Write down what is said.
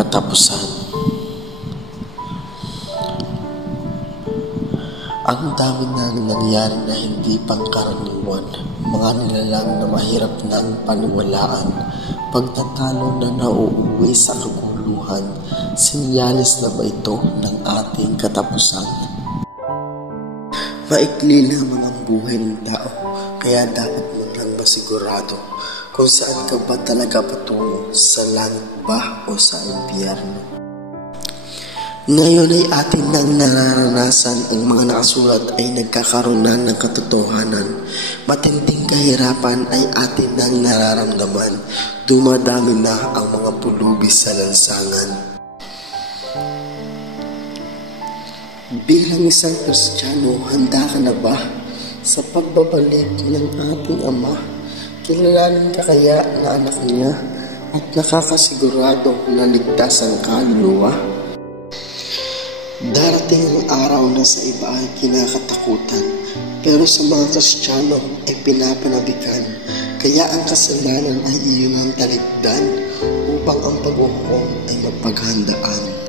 katapusan. Ang dami na nangyari na hindi pangkaraniwan, mga nilalang na mahirap nang paniwalaan, pagtatalo na nauuwi sa kaguluhan, sinyalis na ba ito ng ating katapusan? Maikli lamang ang buhay ng tao, kaya dapat mo lang masigurado kung saan ka ba talaga patungo, sa langit ba o sa impyerno. Ngayon ay atin nang nararanasan ang mga nakasulat ay nagkakaroon na ng katotohanan. Matinding kahirapan ay atin nang nararamdaman. Dumadami na ang mga pulubi sa lansangan. Bilang isang Kristiyano, handa ka na ba sa pagbabalik ng ating Ama? Kilalanin ka kaya na anak niya at nakakasigurado na ligtas ang kaluluwa? Darating ang araw na sa iba ay kinakatakutan, pero sa mga Kristiyano ay pinapanabikan. Kaya ang kasalanan ay iyon ang talikdan upang ang pag-uhukom ay mapaghandaan.